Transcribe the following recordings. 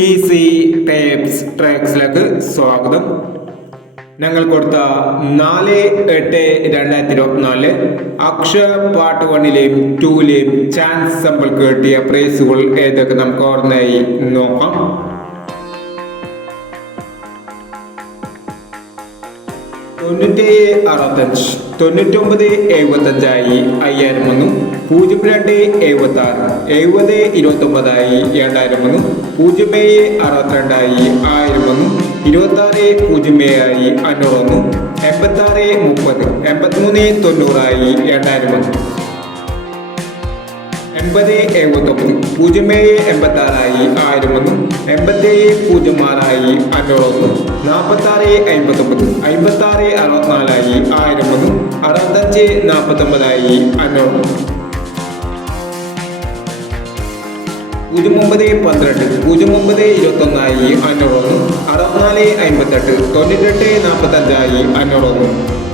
Easy tapes ട്രാക്സിലേക്ക് സ്വാഗതം. ഞങ്ങൾ കൊടുത്ത നാല് എട്ട് രണ്ടായിരത്തി ഇരുപത്തിനാല് അക്ഷ പാർട്ട് വണ്ണിലെയും ടൂലെയും ചാൻസ് നമ്മൾക്ക് കിട്ടിയ പ്രൈസുകൾ ഏതൊക്കെ നമുക്ക് ഓർമ്മയായി നോക്കാം. തൊണ്ണൂറ്റേഴ് അറുപത്തഞ്ച് തൊണ്ണൂറ്റൊമ്പത് എഴുപത്തഞ്ചായി അയ്യായിരം ഒന്നും പൂജ്യം രണ്ട് എഴുപത്തി ആറ് എഴുപത് ഇരുപത്തൊമ്പതായി രണ്ടായിരം ഒന്നും പൂജ്യം ഏഴ് അറുപത്തിരണ്ടായി ആയിരം ഒന്നും ഇരുപത്തി ആറ് പൂജ്യം ഏഴായി അഞ്ഞൂറ് വന്നു എൺപത്തി ആറ് മുപ്പത്. എൺപത്തിമൂന്ന് തൊണ്ണൂറായി രണ്ടായിരം വന്നു എൺപത് എഴുപത്തൊമ്പത് പൂജ്യം ഏഴ് എൺപത്തി ആറായി ആയിരം വന്നു എൺപത്തേഴ് പൂജ്യം ആറായി അഞ്ഞൂറൊന്ന് വന്നു നാൽപ്പത്തി ആറ് അമ്പത്തൊമ്പത് അമ്പത്തി ആറ് അറുപത്തിനാലായി ആയിരം ഒന്ന് അറുപത്തഞ്ച് നാൽപ്പത്തൊമ്പതായി അഞ്ഞൂറ്. പൂജ്യം ഒമ്പത് പന്ത്രണ്ട് പൂജ്യം ഒമ്പത് ഇരുപത്തൊന്നായി അഞ്ഞൂറ് വന്നു അറുപത്തിനാല് അമ്പത്തെട്ട് തൊണ്ണൂറ്റെട്ട് നാൽപ്പത്തഞ്ചായി അഞ്ഞൂറ് വന്നു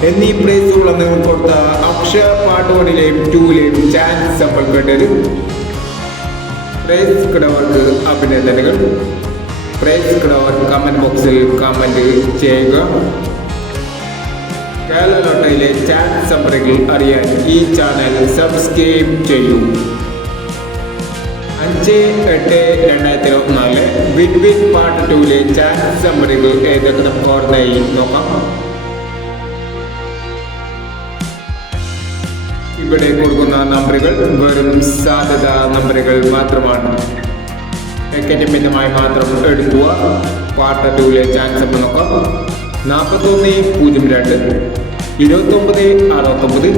എന്നീ പ്രൈസുകൾ നിങ്ങൾ കൊടുത്ത അക്ഷയ പാട്ട് വണ്ണിലെയും ടൂവിലെയും ചാൻസ് നമ്മൾ കേട്ടത് പ്രൈസ് കിടവർക്ക് അഭിനന്ദനങ്ങൾ. പ്രൈസ് കിടവർ കമന്റ് ബോക്സിൽ കമന്റ് ചെയ്യുക. കേരള ചാൻസ് നമ്പറുകൾ അറിയാൻ ഈ ചാനൽ സബ്സ്ക്രൈബ് ചെയ്യൂ. അഞ്ച് എട്ട് രണ്ടായിരത്തി ഇരുപത്തിനാല് വിൻ വിൻ പാർട്ട് ടൂവിലെ ചാൻസ് നമ്പറുകൾ ഏതൊക്കെ നമുക്ക് ഓർമ്മയായി നോക്കാം. ഇവിടെ കൊടുക്കുന്ന നമ്പറുകൾ വെറും സാധ്യത നമ്പറുകൾ മാത്രമാണ്. അക്കാഡമികമായി മാത്രം എടുക്കുക. പാർട്ട് ടൂവിലെ ചാൻസ് അപ്പം നോക്കാം. നാൽപ്പത്തൊന്ന് പൂജ്യം രണ്ട്. ഇരുപത്തൊമ്പത് അറുപത്തൊമ്പത്.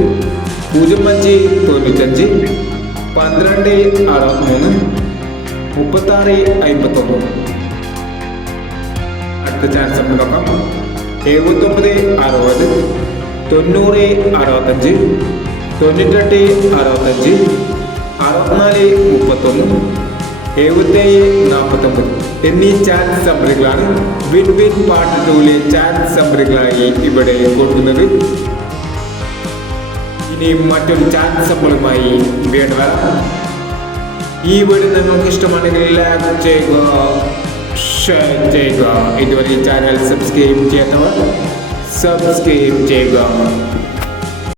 പൂജ്യം അഞ്ച് തൊണ്ണൂറ്റഞ്ച്. പന്ത്രണ്ട് അറുപത്തിമൂന്ന്. മുപ്പത്താറ് അമ്പത്തൊമ്പത് അടുത്ത ചാൻസ് അപ്പം നോക്കാം. എഴുപത്തൊമ്പത് അറുപത്. തൊണ്ണൂറ് അറുപത്തഞ്ച്. തൊണ്ണൂറ്റെട്ട് അറുപത്തഞ്ച് അറുപത്തിനാല് മുപ്പത്തൊന്ന് എഴുപത്തേഴ് നാൽപ്പത്തൊമ്പത് എന്നീ ചാൻസ് നമ്പറുകളാണ് വിൻ വിൻ പാർട്ട് ടൂവിലെ ചാൻസ് നമ്പറുകളായി ഇവിടെ കൊടുക്കുന്നത്. ഇനി മറ്റൊരു ചാൻസ് നമ്മളുമായി വീണ്ടും ഈ വീഡിയോ നിങ്ങൾക്ക് ഇഷ്ടമാണെങ്കിൽ ലൈക്ക് ചെയ്യുക ഷെയർ ചെയ്യുക. ഇതുവരെ ചാനൽ സബ്സ്ക്രൈബ് ചെയ്യാത്തവർ സബ്സ്ക്രൈബ് ചെയ്യുക.